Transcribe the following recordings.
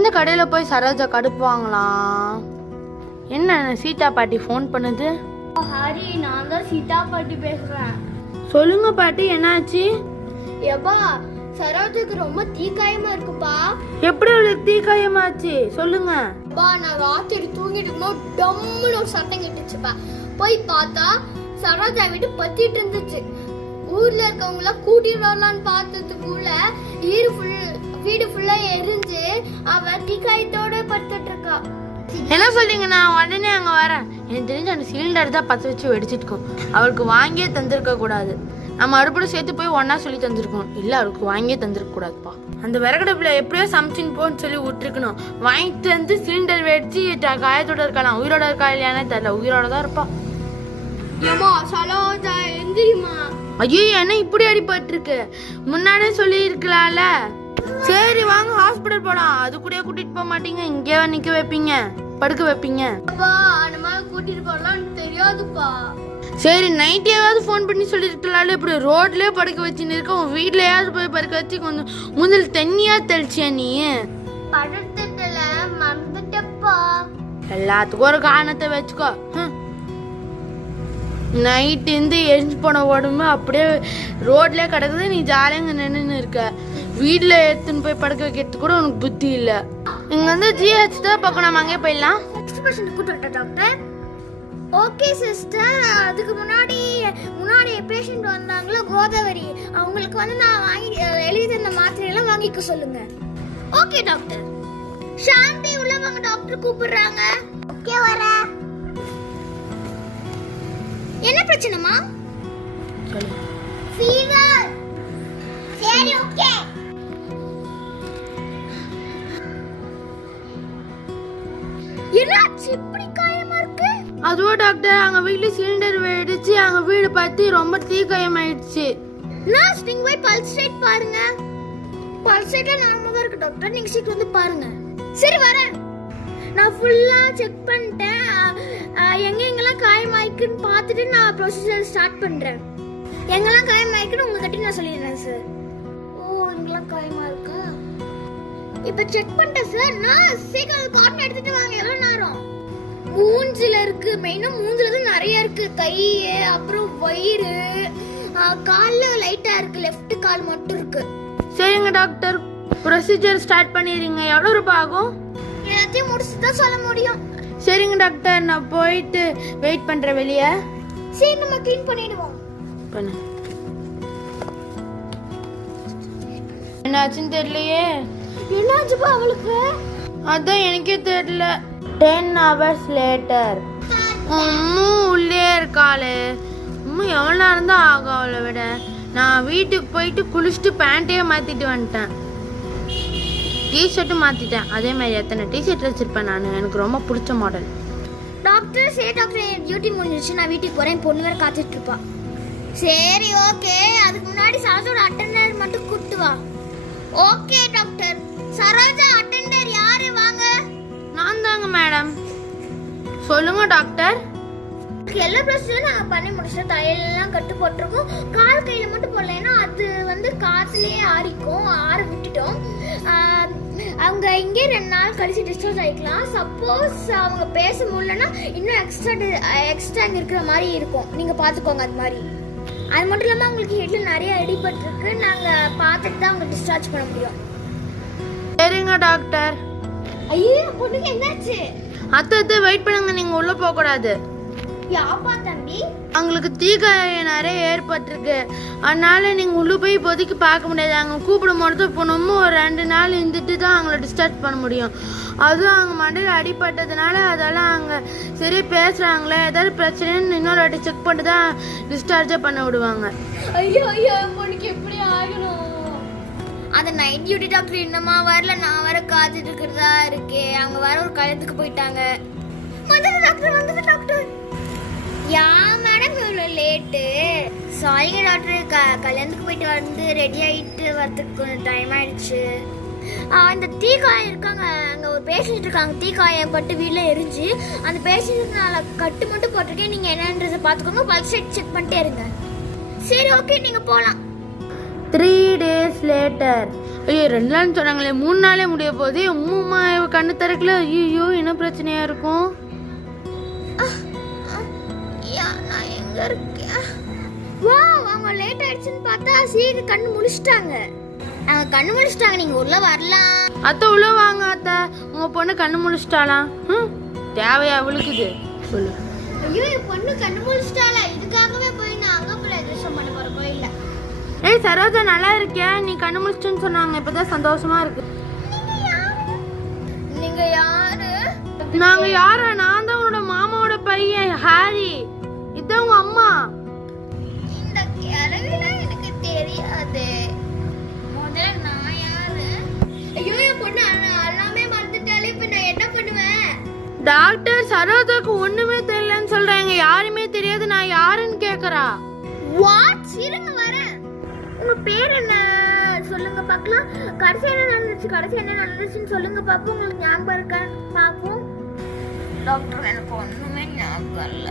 இந்த கடையில் போய் சரோஜா கடுப்பாங்களாம். என்ன சீதா பாட்டி ஃபோன் பண்ணுது? ஹரி, நான் தான் சீதா பாட்டி பேசுறேன். சொல்லுங்க பாட்டி, என்னாச்சு? எப்பா, சரோஜாக்கு ரொம்ப தீக்காயமா இருக்குப்பா. எப்படி அவளுக்கு தீக்காயமாச்சு சொல்லுங்க. பா, நான் ராத்திரி தூங்கிட்டு இருக்கும்போது டம்முன்னு ஒரு சத்தம் கேட்டுச்சுப்பா. போய் பார்த்தா சரோஜா வீட்டு பத்திட்டு இருந்துச்சு. ஊர்ல இருக்கவங்க எல்லாம் கூட்டிட்டு வரலான்னு பார்த்ததுக்குள்ள வீடு ஃபுல்லா எரிஞ்சு அவ தீக்காயத்தோட படுத்துட்டு இருக்கா. என்ன சொல்றீங்க? நான் உடனே அங்க வரேன். எனக்கு தெரிஞ்ச அந்த சிலிண்டர் தான் பற்ற வச்சு வெடிச்சிருக்கோம். அவளுக்கு வாங்கியே தந்திருக்க கூடாது. நம்ம மறுபடியும் சேர்த்து போய் ஒன்னா சொல்லி தந்திருக்கோம். இல்ல, அவளுக்கு வாங்கியே தந்திருக்க கூடாதுப்பா. அந்த விறகடுப்புல எப்படியோ சமைச்சின்னு போன்னு சொல்லி விட்டுருக்கணும். வாங்கிட்டு வந்து சிலிண்டர் வெடிச்சு காயத்தோட இருக்கலாம். உயிரோட இருக்கா இல்லையானே தெரியல. உயிரோட தான் இருப்பா. ஏமா சரோஜா எந்திரிமா. ஐயோ, என்ன இப்படி அடிபட்டு இருக்கு? முன்னாடியே சொல்லி இருக்கலாம்ல. சரி வாங்க ஹாஸ்பிட்டல் போலாம். அது கூட கூட்டிட்டு போக மாட்டீங்க, இங்கே நிக்க வைப்பீங்க, படுக்க வைப்பீங்க. கூட்டிட்டு போகலான்னு தெரியாதுப்பா. சரி, நைட்டேயாவது ஃபோன் பண்ணி சொல்லிருக்கலாம்ல. இப்படி ரோட்லயே படுக்க வச்சுன்னு இருக்க. உன் வீட்லயாவது போய் படுக்க வச்சு கொஞ்சம் முதல் தண்ணியா தெளிச்சியா நீ? படுத்துட்டல மறந்துட்டப்பா. எல்லாத்துக்கும் ஒரு காரணத்தை வச்சுக்கோ. நைட்டு இருந்து எரிஞ்சு போன உடம்பு அப்படியே ரோட்லயே கிடக்குது. நீ ஜாலியாக நின்றுன்னு இருக்க. வீட்டில் எடுத்துன்னு போய் படுக்க வைக்கிறதுக்கு கூட உனக்கு புத்தி இல்லை. இங்கே வந்து ஜிஹெச் தான் பார்க்கணும். நம்ம அங்கே போயிடலாம். நெக்ஸ்ட் பேஷண்ட் கூப்பிட்டு டாக்டர். ஓகே சிஸ்டர், அதுக்கு முன்னாடி பேஷண்ட் வந்தாங்களா கோதாவரி, அவங்களுக்கு வந்து நான் வாங்கி எழுதி தந்த மாத்திரையெல்லாம் வாங்கிக்க சொல்லுங்க. Okay doctor. சாந்தி உள்ள வாங்க, டாக்டர் கூப்பிடுறாங்க. ஓகே வர. என்ன பிரச்சனைமா? சொல்லு. ஃபீவர். சரி ஓகே. என்னாச்சு இப்படி காயமா இருக்கு? அதுவோ டாக்டர், அங்க வீட்டுல சிலிண்டர் வெடிச்சு அங்க வீடு பத்தி ரொம்ப தீக்காயம் ஆயிடுச்சு. நர்ஸ், நீங்க போய் பல்ஸ் ரேட் பாருங்க. பல்ஸ் ரேட்ல நார்மலா தான் இருக்கு டாக்டர். நீங்க சீக்கிரம் வந்து பாருங்க. சரி வரேன். நான் ஃபுல்லா செக் பண்ணிட்டேன். எங்கெங்கெல்லாம் காயமாயிக்குன்னு பார்த்துட்டு நான் ப்ரொசீஜர் ஸ்டார்ட் பண்றேன். எங்கெல்லாம் காயமாயிக்குன்னு உங்ககிட்ட நான் சொல்லிடுறேன் சார். ஓ, இங்கெல்லாம் காயமா இருக்கா? இப்ப செக் பண்ணிட்டேன் சார். நான் சீக்கிரம் காட்டன் எடுத்துட்டு வாங்க. எவ்வளவு நேரம்? மூஞ்சில இருக்கு. மெயினா மூஞ்சில தான் நிறைய இருக்கு. கை, அப்புறம் வயிறு, கால்ல லைட்டா இருக்கு. லெஃப்ட் கால் மட்டும் இருக்கு. சரிங்க டாக்டர், ப்ரொசீஜர் ஸ்டார்ட் பண்ணிடுறீங்க. எவ்வளோ ரூபாய் ஆகும்? எல்லாத்தையும் முடிச்சுட்டு தான் சொல்ல முடியும். சரிங்க டாக்டர், நான் போயிட்டு வெயிட் பண்றேன் வெளியே. சரி, நம்ம க்ளீன் பண்ணிடுவோம். பண்ணு. என்னாச்சுன்னு தெரியலையே. என்னாச்சுப்பா அவளுக்கு? அதான் எனக்கே தெரியல. 10 hours later. உள்ளே இருக்காளே. எவ்வளோ நேரம் தான் ஆகும் அவளை விட? நான் வீட்டுக்கு போயிட்டு குளிச்சுட்டு பேண்ட்டையே மாத்திட்டு வந்துட்டேன். டிஷர்ட்டும் மாத்திட்டேன். அதே மாதிரி எத்தனை டிஷர்ட் வச்சிருப்பேன் நான். எனக்கு ரொம்ப பிடிச்ச மாடல். டாக்டர், சரி டாக்டர், டியூட்டி முடிஞ்சிருச்சு, நான் வீட்டுக்கு போறேன். பொண்ணு வேற காத்துட்டு இருப்பா. சரி ஓகே. அதுக்கு முன்னாடி சரோஜோட அட்டெண்டர் மட்டும் கூட்டு வா. Okay doctor. சரோஜா அட்டெண்டர் யாரு? வாங்க. நான் தாங்க மேடம். சொல்லுங்க டாக்டர். எல்லா ப்ரொசீஜரும் நாங்க பண்ணி முடிச்சிட்டோம். தலையெல்லாம் கட்டு போட்டிருக்கோம். கால் கையில மட்டும் போடல, ஏன்னா அது வந்து காத்துலயே ஆறிக்கும். ஆற விட்டுட்டோம். அவங்க இங்கே 2 நாள் கழிச்சு டிஸ்சார்ஜ் ஆகிக்கலாம். சப்போஸ் அவங்க பேச முடியலன்னா இன்னும் எக்ஸ்ட்ரா இருக்கிற மாதிரி இருக்கும். நீங்க பாத்துக்கோங்க. அது மாதிரி அது மட்டும் இல்லாமல் அவங்களுக்கு ஹெட்ல நிறைய அடிபட்டிருக்கு. நாங்கள் பார்த்துட்டு தான் அவங்க டிஸ்சார்ஜ் பண்ண முடியும். சரிங்க டாக்டர். ஐயோ, பொண்ணுக்கு என்னாச்சு? அத்தை வெயிட் பண்ணுங்க, நீங்க உள்ள போக கூடாது. யாப்பா தம்பி? அவங்களுக்கு தீக்காயம் நிறைய ஏற்பட்டிருக்கு. அதனால நீங்க உள்ள போய் இப்போதைக்கு பார்க்க முடியாது. அங்கே கூப்பிடும் போது போனோமும் ஒரு 2 நாள் இருந்துட்டு தான் அவங்கள டிஸ்சார்ஜ் பண்ண முடியும். அதுவும் அவங்க மண்டையில் அடிபட்டதுனால அதெல்லாம் அங்கே சரி பேசுகிறாங்களே, ஏதாவது பிரச்சனைன்னு இன்னொரு வாட்டி செக் பண்ணிட்டு தான் டிஸ்சார்ஜே பண்ண விடுவாங்க. ஐயோ ஐயோ, பொண்ணுக்கு எப்படி ஆகணும்? அந்த நைட் டியூட்டி டாக்டர் இன்னமா வரல. நான் வர காத்துட்டு இருக்கிறதா இருக்கே. அவங்க வர ஒரு கல்யாணத்துக்கு போயிட்டாங்க. வந்துட்டு டாக்டர். யா மேடம், இவ்வளோ லேட்டு? சாரிங்க டாக்டர், கல்யாணத்துக்கு போயிட்டு வந்து ரெடி ஆகிட்டு வரதுக்கு கொஞ்சம் டைம் ஆயிடுச்சு. இந்த தீக்காயம் இருக்காங்க, அங்கே ஒரு பேஷண்ட் இருக்காங்க. தீக்காயம் பட்டு வீட்டில் எரிஞ்சு அந்த பேஷண்ட்டுக்கு நான் கட்டு மட்டும் போட்டிருக்கேன். நீங்கள் என்னன்றதை பார்த்துக்கோங்க. பல்ஸ் ரேட் செக் பண்ணிட்டே இருங்க. சரி ஓகே, நீங்கள் போகலாம். 3 days later. ஐயோ 2 நாள் சொன்னாங்களே 3 நாளே முடிய போகுது. உம்மா கண்ணு திறக்கல. ஐயோ என்ன பிரச்சனையா இருக்கும்? நான் எங்க இருக்கேன்? வா அவங்க லேட் ஆயிடுச்சுன்னு பார்த்தா சீக்கிரம் கண்ணு முழிச்சிட்டாங்க. அவங்க கண்ணு முழிச்சிட்டாங்க, நீங்க உள்ள வரலாம். அத்தை உள்ள வாங்க அத்தை. உங்க பொண்ணு கண்ணு முழிச்சிட்டாலாம். தேவையா அவளுக்கு இது சொல்லு. ஐயோ என் பொண்ணு கண்ணு முழிச்சிட்டாளா? இதுக்காகவே போய் நான் அங்க போய் ரெஜிஸ்டர் பண்ண போற கோயில்ல. ஏய் சரோஜா நல்லா இருக்கியா? நீ கண்ணு முழிச்சிட்டுன்னு சொன்னாங்க. இப்பதான் சந்தோஷமா இருக்கு. நீங்க யாரு? நாங்க யாரா? நான் தான் உன்னோட மாமாவோட பையன் ஹாரி. இதான் உங்க அம்மா. இந்த கிழவினா எனக்கு தெரியாது. முதல்ல நான் யாரு? ஐயோ என் பொண்ணு எல்லாமே மறந்துட்டாலே இப்ப நான் என்ன பண்ணுவேன்? டாக்டர் சரோஜாக்கு ஒண்ணுமே தெரியலன்னு சொல்றாங்க. யாருமே தெரியாது. நான் யாருன்னு கேக்குறா. வாட்? இருங்க வரேன். உங்க பேர் என்ன சொல்லுங்க பார்க்கலாம். கடைசி என்ன நடந்துச்சுன்னு சொல்லுங்க பாப்போம். உங்களுக்கு ஞாபகம் இருக்கா பாப்போம். டாக்டர் எனக்கு ஒண்ணுமே ஞாபகம் இல்ல.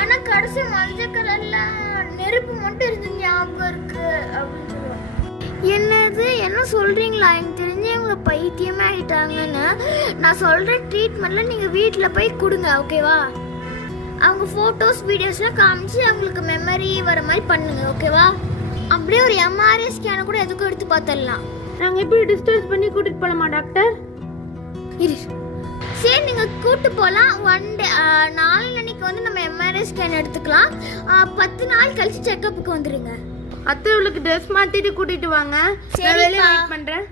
ஆனா கடைசி மஞ்சள் கலர்ல நெருப்பு மட்டும் இருந்து ஞாபகம் இருக்கு அப்படின்னு சொல்லுவாங்க. என்னது என்ன சொல்றீங்களா? எனக்கு தெரிஞ்சு இவங்க பைத்தியமே ஆயிட்டாங்கன்னு. நான் சொல்ற ட்ரீட்மெண்ட்ல நீங்க வீட்டுல போய் கொடுங்க, ஓகேவா? அவங்க போட்டோஸ் வீடியோஸ்லாம் காமிச்சு அவங்களுக்கு மெமரி வர மாதிரி பண்ணுங்க, ஓகேவா? அப்படியே ஒரு எம்ஆர்ஐ ஸ்கேன் கூட எதுக்கும் எடுத்து பார்த்தரலாம். நாங்க எப்படி டிஸ்டர்ப் பண்ணி கூட்டிட்டு போலாமா டாக்டர்? இரு சரி நீங்க கூட்டு போலாம். ஒன் டே 4 நாளைக்கு வந்து நம்ம எம்ஆர்ஐ ஸ்கேன் எடுத்துக்கலாம். 10 நாள் கழிச்சு செக்கப்புக்கு வந்துருங்க. அத்தை இவளுக்கு ட்ரெஸ் மாத்திட்டு கூட்டிட்டு வாங்க. நான் வெளியே வெயிட் பண்றேன்.